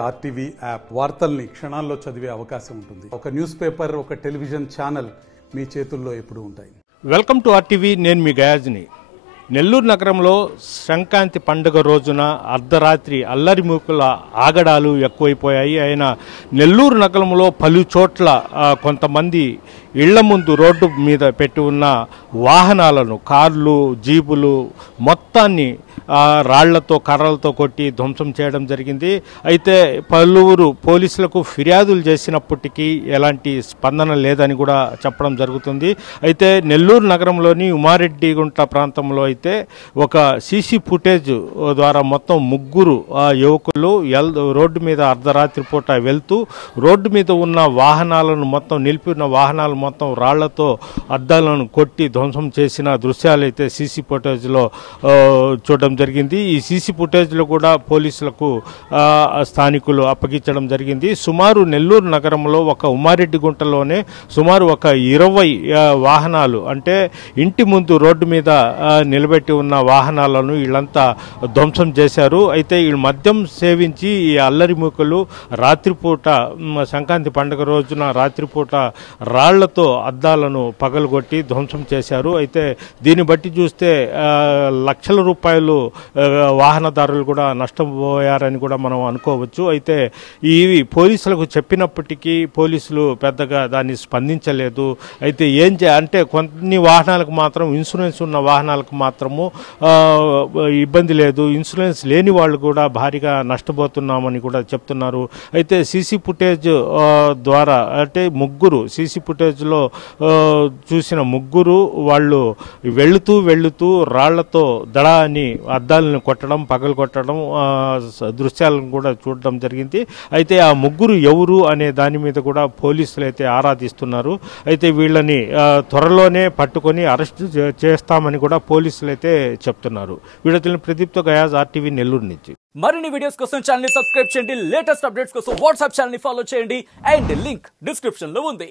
RTV app వార్తల్ని క్షణాల్లో చదివే అవకాశం ఉంటుంది. ఒక న్యూస్ పేపర్, ఒక టెలివిజన్ ఛానల్ మీ చేతుల్లో ఎప్పుడూ ఉంటాయి. Welcome to RTV. నేను మీ గయాజ్ని. నెల్లూరు నగరంలో సంక్రాంతి పండుగ రోజున అర్ధరాత్రి అల్లరిమూకుల ఆగడాలు ఎక్కువైపోయాయి. అయినా నెల్లూరు నగరంలో పలు చోట్ల కొంతమంది ఇళ్ల ముందు రోడ్డు మీద పెట్టి ఉన్న వాహనాలను, కార్లు, జీపులు మొత్తాన్ని రాళ్లతో, కర్రలతో కొట్టి ధ్వంసం చేయడం జరిగింది. అయితే పలువురు పోలీసులకు ఫిర్యాదులు చేసినప్పటికీ ఎలాంటి స్పందన లేదని కూడా చెప్పడం జరుగుతుంది. అయితే నెల్లూరు నగరంలోని ఉమారెడ్డిగుంట ప్రాంతంలో అయితే ఒక సీసీ ఫుటేజ్ ద్వారా మొత్తం ముగ్గురు యువకులు రోడ్డు మీద అర్ధరాత్రి పూట వెళ్తూ రోడ్డు మీద ఉన్న వాహనాలను మొత్తం నిలిపి ఉన్న వాహనాలు మొత్తం రాళ్లతో అద్దాలను కొట్టి ధ్వంసం చేసిన దృశ్యాలు అయితే సీసీ ఫుటేజ్లో చూడడం జరిగింది. ఈ సీసీ ఫుటేజ్లో కూడా పోలీసులకు స్థానికులు అప్పగించడం జరిగింది. సుమారు నెల్లూరు నగరంలో ఒక ఉమారెడ్డిగుంటలోనే సుమారు ఒక 20 వాహనాలు, అంటే ఇంటి ముందు రోడ్డు మీద నిలబెట్టి ఉన్న వాహనాలను వీళ్ళంతా ధ్వంసం చేశారు. అయితే ఈ మద్యం సేవించి ఈ అల్లరిమూకలు రాత్రిపూట, సంక్రాంతి పండుగ రోజున రాత్రిపూట రాళ్లతో అద్దాలను పగలగొట్టి ధ్వంసం చేశారు. అయితే దీన్ని బట్టి చూస్తే లక్షల రూపాయలు వాహనదారులు కూడా నష్టపోయారని కూడా మనం అనుకోవచ్చు. అయితే ఇవి పోలీసులకు చెప్పినప్పటికీ పోలీసులు పెద్దగా దాన్ని స్పందించలేదు. అయితే అంటే కొన్ని వాహనాలకు మాత్రం, ఇన్సూరెన్స్ ఉన్న వాహనాలకు మాత్రము ఇబ్బంది లేదు, ఇన్సూరెన్స్ లేని వాళ్ళు కూడా భారీగా నష్టపోతున్నామని కూడా చెప్తున్నారు. అయితే సీసీ ఫుటేజ్ ద్వారా, అంటే సీసీ ఫుటేజ్లో చూసిన ముగ్గురు వాళ్ళు వెళుతూ రాళ్లతో దడా అని అద్దాలను కొట్టడం, పగలు కొట్టడం దృశ్యాలను కూడా చూడడం జరిగింది. అయితే ఆ ముగ్గురు ఎవరు అనే దాని మీద కూడా పోలీసులు అయితే ఆరాధిస్తున్నారు. అయితే వీళ్ళని త్వరలోనే పట్టుకొని అరెస్ట్ చేస్తామని కూడా పోలీసులు అయితే చెప్తున్నారు. వీడియో ప్రదీప్తో గయాజ్, ఆర్టీవీ నెల్లూరు నుంచి. మరిన్ని వీడియోస్ కోసం ఛానల్ ని సబ్స్క్రైబ్ చేయండి. లేటెస్ట్ అప్డేట్స్ కోసం వాట్సాప్ ఛానల్ ని ఫాలో చేయండి. అండ్ లింక్ డిస్క్రిప్షన్ లో ఉంది.